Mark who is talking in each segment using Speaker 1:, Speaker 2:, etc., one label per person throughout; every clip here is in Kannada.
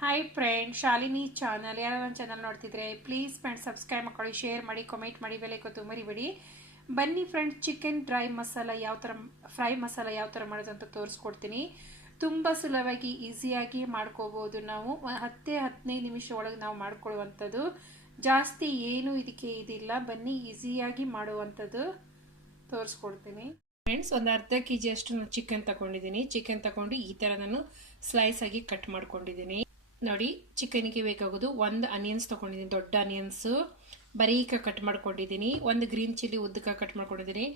Speaker 1: ಹಾಯ್ ಫ್ರೆಂಡ್ ಶಾಲಿನಿ ಚಾನಲ್ ಯಾರು ನನ್ನ ಚಾನಲ್ ನೋಡ್ತಿದ್ರೆ ಪ್ಲೀಸ್ ಫ್ರೆಂಡ್ ಸಬ್ಸ್ಕ್ರೈಬ್ ಮಾಡ್ಕೊಳ್ಳಿ ಶೇರ್ ಮಾಡಿ ಕಮೆಂಟ್ ಮಾಡಿ ಬೆಲೆ ಕೊತ್ತು ಮರಿಬೇಡಿ ಬನ್ನಿ ಫ್ರೆಂಡ್ ಚಿಕನ್ ಡ್ರೈ ಮಸಾಲ ಯಾವ ಥರ ಫ್ರೈ ಮಸಾಲ ಯಾವ ಥರ ಮಾಡೋದು ಅಂತ ತೋರಿಸ್ಕೊಡ್ತೀನಿ. ತುಂಬ ಸುಲಭವಾಗಿ ಈಸಿಯಾಗಿ ಮಾಡ್ಕೋಬೋದು ನಾವು. ಹತ್ತೇ ಹದಿನೈದು ನಿಮಿಷ ಒಳಗೆ ನಾವು ಮಾಡ್ಕೊಳ್ಳುವಂಥದ್ದು. ಜಾಸ್ತಿ ಏನು ಇದಕ್ಕೆ ಇದಿಲ್ಲ. ಬನ್ನಿ ಈಸಿಯಾಗಿ ಮಾಡುವಂಥದ್ದು. ತೋರಿಸ್ಕೊಡ್ತೀನಿ. ಫ್ರೆಂಡ್ಸ್ ಒಂದು ಅರ್ಧ ಕೆ ಜಿಯಷ್ಟು ನಾನು ಚಿಕನ್ ತಗೊಂಡಿದ್ದೀನಿ. ಚಿಕನ್ ತಗೊಂಡು ಈ ಥರ ನಾನು ಸ್ಲೈಸ್ ಆಗಿ ಕಟ್ ಮಾಡ್ಕೊಂಡಿದ್ದೀನಿ. ನೋಡಿ ಚಿಕನ್ಗೆ ಬೇಕಾಗೋದು ಒಂದು ಅನಿಯನ್ಸ್ ತೊಗೊಂಡಿದ್ದೀನಿ, ದೊಡ್ಡ ಅನಿಯನ್ಸು ಬರೀಕ ಕಟ್ ಮಾಡ್ಕೊಂಡಿದ್ದೀನಿ, ಒಂದು ಗ್ರೀನ್ ಚಿಲ್ಲಿ ಉದ್ದಕ ಕಟ್ ಮಾಡ್ಕೊಂಡಿದ್ದೀನಿ.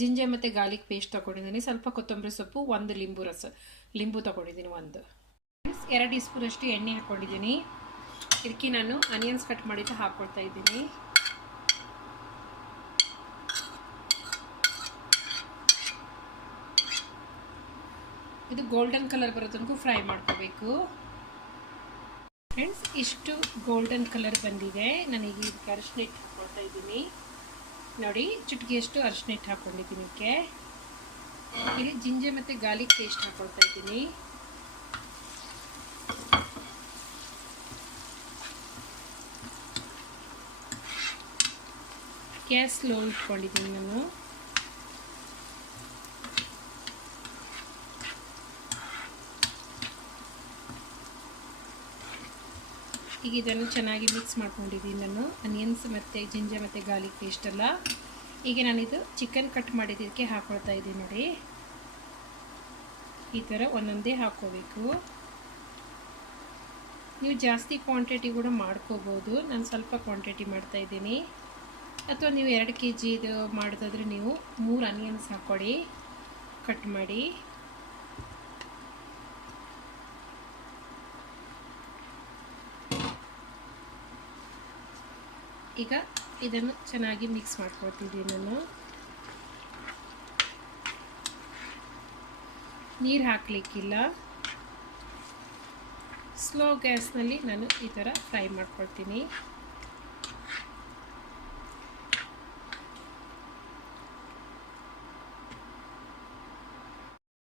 Speaker 1: ಜಿಂಜೆ ಮತ್ತು ಗಾರ್ಲಿಕ್ ಪೇಸ್ಟ್ ತೊಗೊಂಡಿದ್ದೀನಿ, ಸ್ವಲ್ಪ ಕೊತ್ತಂಬರಿ ಸೊಪ್ಪು, ಒಂದು ಲಿಂಬು ರಸ. ಲಿಂಬು ತೊಗೊಂಡಿದ್ದೀನಿ ಒಂದು. ಎರಡು ಟೀ ಸ್ಪೂನಷ್ಟು ಎಣ್ಣೆ ಹಾಕ್ಕೊಂಡಿದ್ದೀನಿ ಇದಕ್ಕೆ ನಾನು ಅನಿಯನ್ಸ್ ಕಟ್ ಮಾಡಿದ್ದು ಹಾಕ್ಕೊಳ್ತಾ ಇದ್ದೀನಿ. ಇದು ಗೋಲ್ಡನ್ ಕಲರ್ ಬರೋ ಫ್ರೈ ಮಾಡ್ಕೋಬೇಕು. ಫ್ರೆಂಡ್ಸ್ ಇಷ್ಟು ಗೋಲ್ಡನ್ ಕಲರ್ ಬಂದಿದೆ. ನನಗೆ ಇದಕ್ಕೆ ಅರಿಶಿನ ಹಿಟ್ಟು ಹಾಕ್ಕೊಳ್ತಾ ಇದ್ದೀನಿ. ನೋಡಿ ಚುಟ್ಕಿಯಷ್ಟು ಅರಿಶಿನ ಹಿಟ್ಟು ಹಾಕ್ಕೊಂಡಿದ್ದೀನಿ ಇದಕ್ಕೆ. ಇಲ್ಲಿ ಜಿಂಜೆ ಮತ್ತು ಗಾರ್ಲಿಕ್ ಪೇಸ್ಟ್ ಹಾಕ್ಕೊಳ್ತಾ ಇದ್ದೀನಿ. ಗ್ಯಾಸ್ ಸ್ಲೋ ಇಟ್ಕೊಂಡಿದ್ದೀನಿ ನಾನು. ಈಗ ಇದನ್ನು ಚೆನ್ನಾಗಿ ಮಿಕ್ಸ್ ಮಾಡ್ಕೊಂಡಿದ್ದೀನಿ ನಾನು. ಅನಿಯನ್ಸ್ ಮತ್ತು ಜಿಂಜರ್ ಮತ್ತು ಗಾರ್ಲಿಕ್ ಪೇಸ್ಟ್ ಎಲ್ಲ. ಈಗ ನಾನಿದು ಚಿಕನ್ ಕಟ್ ಮಾಡಿದ್ದಕ್ಕೆ ಹಾಕೊಳ್ತಾ ಇದ್ದೀನಿ ನೋಡಿ. ಈ ಥರ ಒಂದೊಂದೇ ಹಾಕ್ಕೋಬೇಕು. ನೀವು ಜಾಸ್ತಿ ಕ್ವಾಂಟಿಟಿ ಕೂಡ ಮಾಡ್ಕೋಬೋದು. ನಾನು ಸ್ವಲ್ಪ ಕ್ವಾಂಟಿಟಿ ಮಾಡ್ತಾ ಇದ್ದೀನಿ. ಅಥವಾ ನೀವು ಎರಡು ಕೆ ಜಿದು ಮಾಡೋದಾದ್ರೆ ನೀವು ಮೂರು ಅನಿಯನ್ಸ್ ಹಾಕ್ಕೊಡಿ. ಕಟ್ ಮಾಡಿ. ಈಗ ಇದನ್ನು ಚೆನ್ನಾಗಿ ಮಿಕ್ಸ್ ಮಾಡ್ಕೊಳ್ತಿದ್ದೀನಿ ನಾನು. ನೀರು ಹಾಕಲಿಕ್ಕಿಲ್ಲ. ಸ್ಲೋ ಗ್ಯಾಸ್ನಲ್ಲಿ ನಾನು ಈ ಥರ ಫ್ರೈ ಮಾಡ್ಕೊಳ್ತೀನಿ.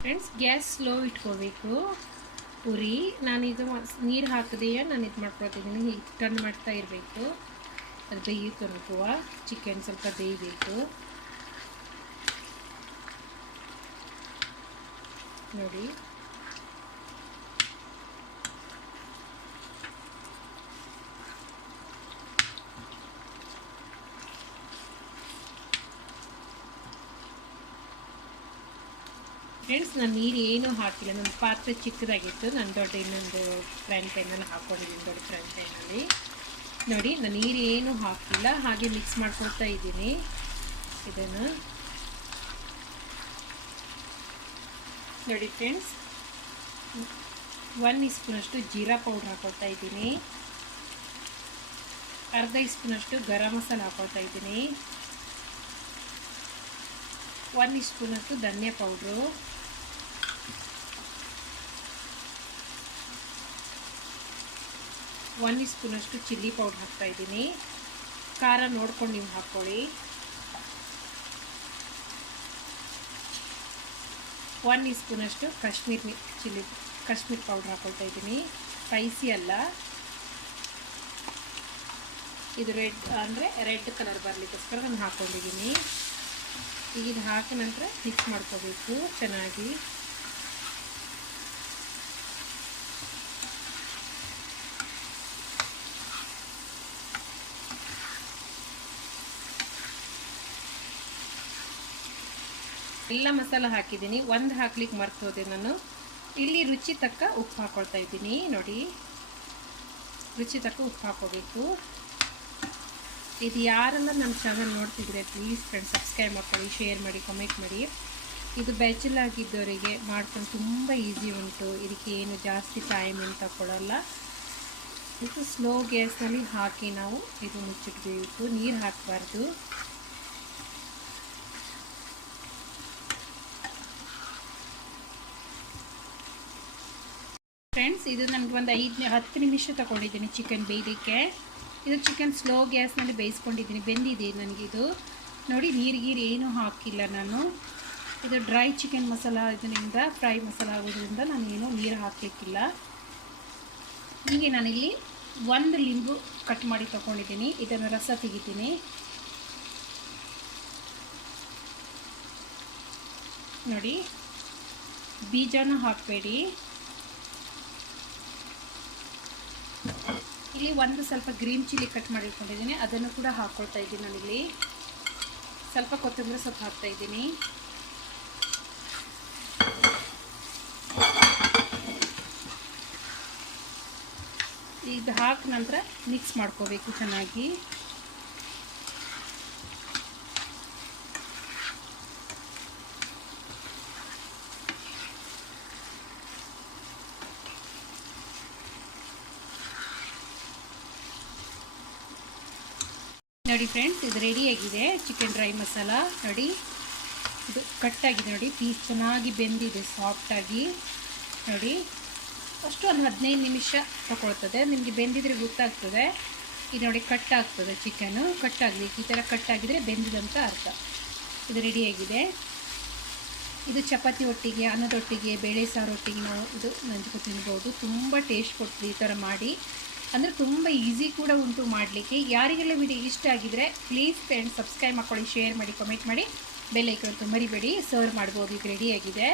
Speaker 1: ಫ್ರೆಂಡ್ಸ್ ಗ್ಯಾಸ್ ಸ್ಲೋ ಇಟ್ಕೋಬೇಕು. ಉರಿ ನಾನಿದು ನೀರು ಹಾಕದೆಯೇ ನಾನು ಇದು ಮಾಡ್ಕೊಳ್ತಿದ್ದೀನಿ. ಹೀಗೆ ಟರ್ನ್ ಮಾಡ್ತಾ ಇರಬೇಕು. ಅದು ಬೇಯಿ ತನಕ ಚಿಕನ್ ಸ್ವಲ್ಪ ಬೇಯಬೇಕು ನೋಡಿ. ಫ್ರೆಂಡ್ಸ್ ನಾನು ನೀರು ಏನೂ ಹಾಕಿಲ್ಲ. ನನ್ನ ಪಾತ್ರೆ ಚಿಕ್ಕದಾಗಿತ್ತು. ನಾನು ದೊಡ್ಡ ಇನ್ನೊಂದು ಫ್ರೈನ್ ಪ್ಯಾನಲ್ಲಿ ಹಾಕ್ಕೊಂಡಿದ್ದೀನಿ ದೊಡ್ಡ ಫ್ರೈನ್ ಪ್ಯಾನಲ್ಲಿ ನೋಡಿ, ನಾನು ನೀರು ಏನೂ ಹಾಕಿಲ್ಲ, ಹಾಗೆ ಮಿಕ್ಸ್ ಮಾಡ್ಕೊಳ್ತಾ ಇದ್ದೀನಿ. ಇದನ್ನು. ನೋಡಿ ಫ್ರೆಂಡ್ಸ್ ಒನ್ ಸ್ಪೂನಷ್ಟು ಜೀರಾ ಪೌಡ್ರ್ ಹಾಕೊಳ್ತಾ ಇದ್ದೀನಿ. ಅರ್ಧ ಸ್ಪೂನಷ್ಟು ಗರಂ ಮಸಾಲ ಹಾಕೊಳ್ತಾ ಇದ್ದೀನಿ. ಒನ್ ಸ್ಪೂನಷ್ಟು ಧನಿಯಾ ಪೌಡ್ರು ಒನ್ ಸ್ಪೂನಷ್ಟು ಚಿಲ್ಲಿ ಪೌಡ್ರ್ ಹಾಕ್ತಾ ಇದ್ದೀನಿ. ಖಾರ ನೋಡ್ಕೊಂಡು ನೀವು ಹಾಕ್ಕೊಳ್ಳಿ. ಒನ್ ಸ್ಪೂನಷ್ಟು ಕಾಶ್ಮೀರ್ ಚಿಲ್ಲಿ ಕಾಶ್ಮೀರ್ ಪೌಡ್ರ್ ಹಾಕ್ಕೊಳ್ತಾ ಇದ್ದೀನಿ. ಸ್ಪೈಸಿ ಅಲ್ಲ. ಇದು ರೆಡ್ ಅಂದರೆ ರೆಡ್ ಕಲರ್ ಬರಲಿಕ್ಕೋಸ್ಕರ ನಾನು ಹಾಕ್ಕೊಂಡಿದ್ದೀನಿ ಈಗ ಇದು ಹಾಕಿದ ನಂತರ ಮಿಕ್ಸ್ ಮಾಡ್ಕೋಬೇಕು ಚೆನ್ನಾಗಿ. ಎಲ್ಲ ಮಸಾಲ ಹಾಕಿದ್ದೀನಿ. ಒಂದು ಹಾಕ್ಲಿಕ್ಕೆ ಮರ್ತೋದೆ ನಾನು. ಇಲ್ಲಿ ರುಚಿ ತಕ್ಕ ಉಪ್ಪು ಹಾಕ್ಕೊಳ್ತಾ ಇದ್ದೀನಿ. ನೋಡಿ. ರುಚಿ ತಕ್ಕ ಉಪ್ಪು ಹಾಕೋಬೇಕು. ಇದು ಯಾರೆಲ್ಲ ನಮ್ಮ ಚಾನಲ್ ನೋಡ್ತಿದ್ರೆ ಪ್ಲೀಸ್ ಫ್ರೆಂಡ್ಸ್ ಸಬ್ಸ್ಕ್ರೈಬ್ ಮಾಡ್ಕೊಳ್ಳಿ ಶೇರ್ ಮಾಡಿ ಕಮೆಂಟ್ ಮಾಡಿ. ಇದು ಆಗಿದ್ದವರಿಗೆ ಮಾಡ್ಕೊಂಡು ತುಂಬ ಈಸಿ ಉಂಟು. ಇದಕ್ಕೆ ಏನು ಜಾಸ್ತಿ ಟೈಮ್ ಏನು ತಗೊಳ್ಳಲ್ಲ ಇದು ಸ್ಲೋ ಗ್ಯಾಸ್ನಲ್ಲಿ ಹಾಕಿ ನಾವು ಇದು ಮುಚ್ಚಿಟ್ಬೇಕು ನೀರು ಹಾಕಬಾರ್ದು. ಫ್ರೆಂಡ್ಸ್, ಇದು ನನಗೆ ಒಂದು ಐದು ಹತ್ತು ನಿಮಿಷ ತಗೊಂಡಿದ್ದೀನಿ ಚಿಕನ್ ಬೇಯಲಿಕ್ಕೆ. ಇದು ಚಿಕನ್ ಸ್ಲೋ ಗ್ಯಾಸ್ನಲ್ಲಿ ಬೇಯಿಸ್ಕೊಂಡಿದ್ದೀನಿ, ಬೆಂದಿದೆ ನನಗಿದು ನೋಡಿ, ನೀರು ಗೀರು ಏನೂ ಹಾಕಿಲ್ಲ ನಾನು. ಇದು ಡ್ರೈ ಚಿಕನ್ ಮಸಾಲ ಇದರಿಂದ, ಫ್ರೈ ಮಸಾಲ ಆಗೋದ್ರಿಂದ ನಾನು ಏನೂ ನೀರು ಹಾಕಲಿಕ್ಕಿಲ್ಲ. ಹೀಗೆ ನಾನಿಲ್ಲಿ ಒಂದು ಲಿಂಬು ಕಟ್ ಮಾಡಿ ತಗೊಂಡಿದ್ದೀನಿ, ಇದನ್ನು ರಸ ತೆಗಿತೀನಿ. ನೋಡಿ, ಬೀಜನೂ ಹಾಕಬೇಡಿ. ಇಲ್ಲಿ ಒಂದು ಸ್ವಲ್ಪ ಗ್ರೀನ್ ಚಿಲ್ಲಿ ಕಟ್ ಮಾಡಿಟ್ಕೊಂಡಿದ್ದೀನಿ ಅದನ್ನು ಕೂಡ ಹಾಕ್ಕೊಳ್ತಾ ಇದ್ದೀನಿ ನಾನಿಲ್ಲಿ ಸ್ವಲ್ಪ ಕೊತ್ತಂಬರಿ ಸೊಪ್ಪು ಹಾಕ್ತಾ ಇದ್ದೀನಿ. ಇದು ಹಾಕಿ ನಂತರ ಮಿಕ್ಸ್ ಮಾಡ್ಕೋಬೇಕು ಚೆನ್ನಾಗಿ. ನೋಡಿ ಫ್ರೆಂಡ್ಸ್ ಇದು ರೆಡಿಯಾಗಿದೆ ಚಿಕನ್ ಡ್ರೈ ಮಸಾಲ, ನೋಡಿ. ಇದು ಕಟ್ಟಾಗಿದೆ ನೋಡಿ. ಪೀಸ್ ಚೆನ್ನಾಗಿ ಬೆಂದಿದೆ ಸಾಫ್ಟಾಗಿ ನೋಡಿ. ಅಷ್ಟು ಒಂದು ಹದಿನೈದು ನಿಮಿಷ ತಗೊಳ್ತದೆ. ನಿಮಗೆ ಬೆಂದಿದ್ರೆ ಗೊತ್ತಾಗ್ತದೆ. ಇದು ನೋಡಿ ಕಟ್ ಆಗ್ತದೆ ಚಿಕನು ಆಗಬೇಕು ಈ ಥರ ಕಟ್ಟಾಗಿದ್ರೆ ಬೆಂದಿದಂತ ಅರ್ಥ. ಇದು ರೆಡಿಯಾಗಿದೆ ಇದು ಚಪಾತಿ ಒಟ್ಟಿಗೆ ಅನ್ನದೊಟ್ಟಿಗೆ ಬೇಳೆ ಸಾರು ಒಟ್ಟಿಗೆ ನಾವು ಇದು ನಂಚ್ಕೊ ತಿನ್ಬೋದು. ತುಂಬ ಟೇಸ್ಟ್ ಕೊಡ್ತೀವಿ ಈ ಥರ ಮಾಡಿ. ಅಂದರೆ ತುಂಬ ಈಸಿ ಕೂಡ ಉಂಟು ಮಾಡಲಿಕ್ಕೆ. ಯಾರಿಗೆಲ್ಲ ವಿಡಿಯೋ ಇಷ್ಟ ಆಗಿದರೆ ಪ್ಲೀಸ್ ಫ್ರೆಂಡ್ಸ್ ಸಬ್ಸ್ಕ್ರೈಬ್ ಮಾಡ್ಕೊಳ್ಳಿ ಶೇರ್ ಮಾಡಿ ಕಮೆಂಟ್ ಮಾಡಿ. ಬೆಲ್ ಐಕನ್ ಮರಿಬೇಡಿ ಸರ್ವ್ ಮಾಡ್ಬೋದು. ಇದು ರೆಡಿಯಾಗಿದೆ